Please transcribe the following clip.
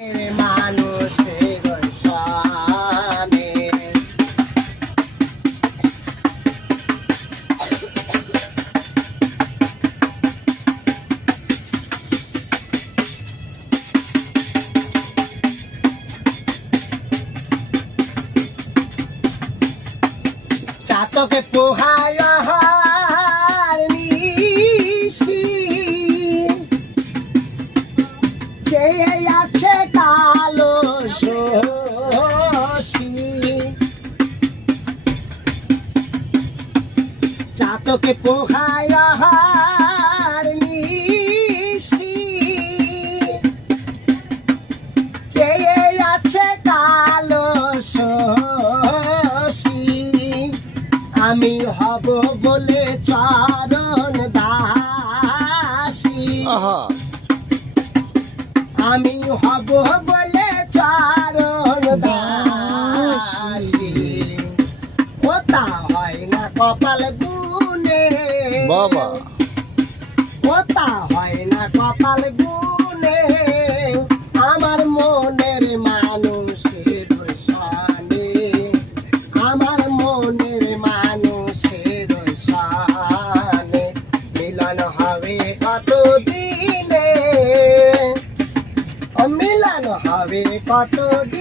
মানুষের সামনে চাতকে পোহায় আছে কালো শশী চাতকে পোহায় নিশি চেয়ে আছে কালো শশী আমি হব বলে চরণ দাসী আমি হব বলে চরণ দাসী ওটা হয় না কপাল গুনে বাবা ওটা হয় না কপাল গুনে আমার মনের মানুষের সনে আমার মনের মানুষের সনে মিলন হবে কতদিনে মিলন হবে কতদিন